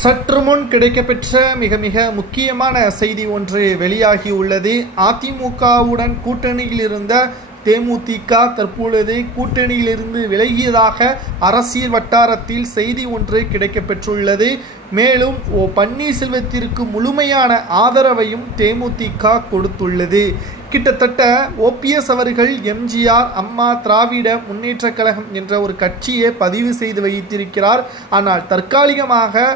சற்று முன் கிடைக்கப்பெற்ற மிக முக்கியமான செய்தி ஒன்று வெளியாகியுள்ளது. அதிமுகவுடன் கூட்டணியில் இருந்த தேமுதிக தற்பொழுது கூட்டணியிலிருந்து விலகியதாக அரசியல் வட்டாரத்தில் செய்தி ஒன்று கிடைக்கப்பெற்றுள்ளது. மேலும் பன்னீர்செல்வத்திற்கு முழுமையான ஆதரவையும் தேமுதிக கொடுத்துள்ளது. கிட்டத்தட்ட ஓபிஎஸ் அவர்கள் எம்ஜிஆர், அம்மா, திராவிட முன்னேற்ற கழகம் என்ற ஒரு கட்சியை பதிவு செய்து வைத்திருக்கிறார். ஆனால் தற்காலிகமாக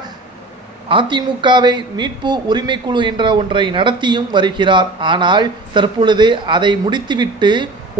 அதிமுகவை மீட்பு உரிமைக்குழு என்ற ஒன்றை நடத்தியும் வருகிறார். ஆனால் தற்பொழுது அதை முடித்துவிட்டு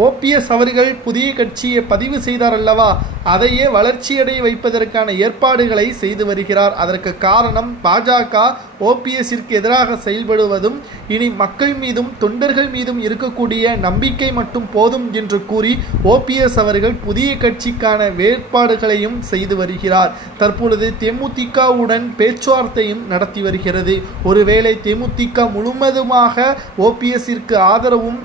ஓபிஎஸ் அவர்கள் புதிய கட்சியை பதிவு செய்தார் அல்லவா, அதையே வளர்ச்சியடைய வைப்பதற்கான ஏற்பாடுகளை செய்து வருகிறார். அதற்கு காரணம் பாஜக ஓபிஎஸ்ஸிற்கு எதிராக செயல்படுவதும் இனி மக்கள் மீதும் தொண்டர்கள் மீதும் இருக்கக்கூடிய நம்பிக்கை மட்டும் போதும் என்று கூறி ஓபிஎஸ் அவர்கள் புதிய கட்சிக்கான ஏற்பாடுகளையும் செய்து வருகிறார். தற்பொழுது தேமுதிகவுடன் பேச்சுவார்த்தையும் நடத்தி வருகிறது. ஒருவேளை தேமுதிக முழுவதுமாக ஓபிஎஸ்ஸிற்கு ஆதரவும்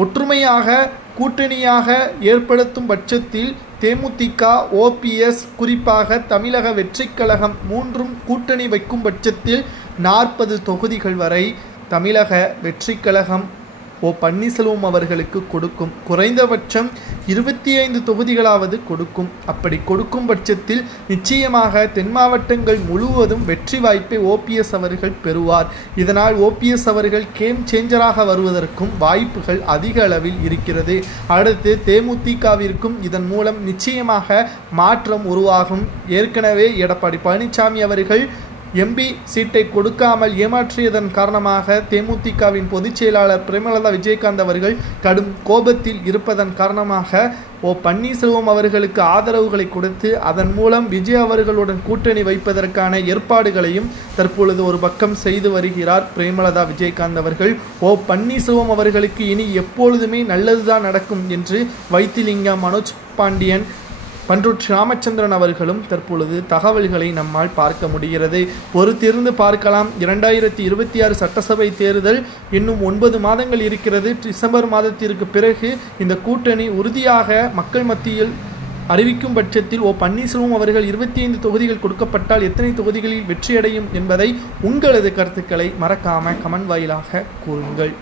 ஒற்றுமையாக கூட்டணியாக ஏற்படுத்தும் பட்சத்தில் தேமுதிக, ஓபிஎஸ், குறிப்பாக தமிழக வெற்றிக் கழகம் மூன்றும் கூட்டணி வைக்கும் பட்சத்தில் 40 தொகுதிகள் வரை தமிழக வெற்றிக் கழகம் பன்னீர்செல்வம் அவர்களுக்கு கொடுக்கும். குறைந்தபட்சம் 25 தொகுதிகளாவது கொடுக்கும். அப்படி கொடுக்கும் பட்சத்தில் நிச்சயமாக தென் மாவட்டங்கள் முழுவதும் வெற்றி வாய்ப்பை ஓபிஎஸ் அவர்கள் பெறுவார். இதனால் ஓபிஎஸ் அவர்கள் கேம் சேஞ்சராக வருவதற்கும் வாய்ப்புகள் அதிக அளவில் இருக்கிறது. அடுத்து தேமுதிகவிற்கும் இதன் மூலம் நிச்சயமாக மாற்றம் உருவாகும். ஏற்கனவே எடப்பாடி பழனிசாமி அவர்கள் எம்பி சீட்டை கொடுக்காமல் ஏமாற்றியதன் காரணமாக தேமுதிகவின் பொதுச் செயலாளர் பிரேமலதா விஜயகாந்த் அவர்கள் கடும் கோபத்தில் இருப்பதன் காரணமாக பன்னீர்செல்வம் அவர்களுக்கு ஆதரவுகளை கொடுத்து அதன் மூலம் விஜய் அவர்களுடன் கூட்டணி வைப்பதற்கான ஏற்பாடுகளையும் தற்பொழுது ஒரு பக்கம் செய்து வருகிறார் பிரேமலதா விஜயகாந்த் அவர்கள். பன்னீர்செல்வம் அவர்களுக்கு இனி எப்பொழுதுமே நல்லதுதான் நடக்கும் என்று வைத்திலிங்கம், மனோஜ் பாண்டியன், பண்ருட்டி ராமச்சந்திரன் அவர்களும் தற்பொழுது தகவல்களை நம்மால் பார்க்க முடிகிறது. பொறுத்திருந்து பார்க்கலாம். 2026 சட்டசபை தேர்தல் இன்னும் 9 மாதங்கள் இருக்கிறது. டிசம்பர் மாதத்திற்கு பிறகு இந்த கூட்டணி உறுதியாக மக்கள் மத்தியில் அறிவிக்கும் பட்சத்தில் பன்னீர்செல்வம் அவர்கள் 25 தொகுதிகள் கொடுக்கப்பட்டால் எத்தனை தொகுதிகளில் வெற்றியடையும் என்பதை உங்களது கருத்துக்களை மறக்காம கமெண்ட் வாயிலாக கூறுங்கள்.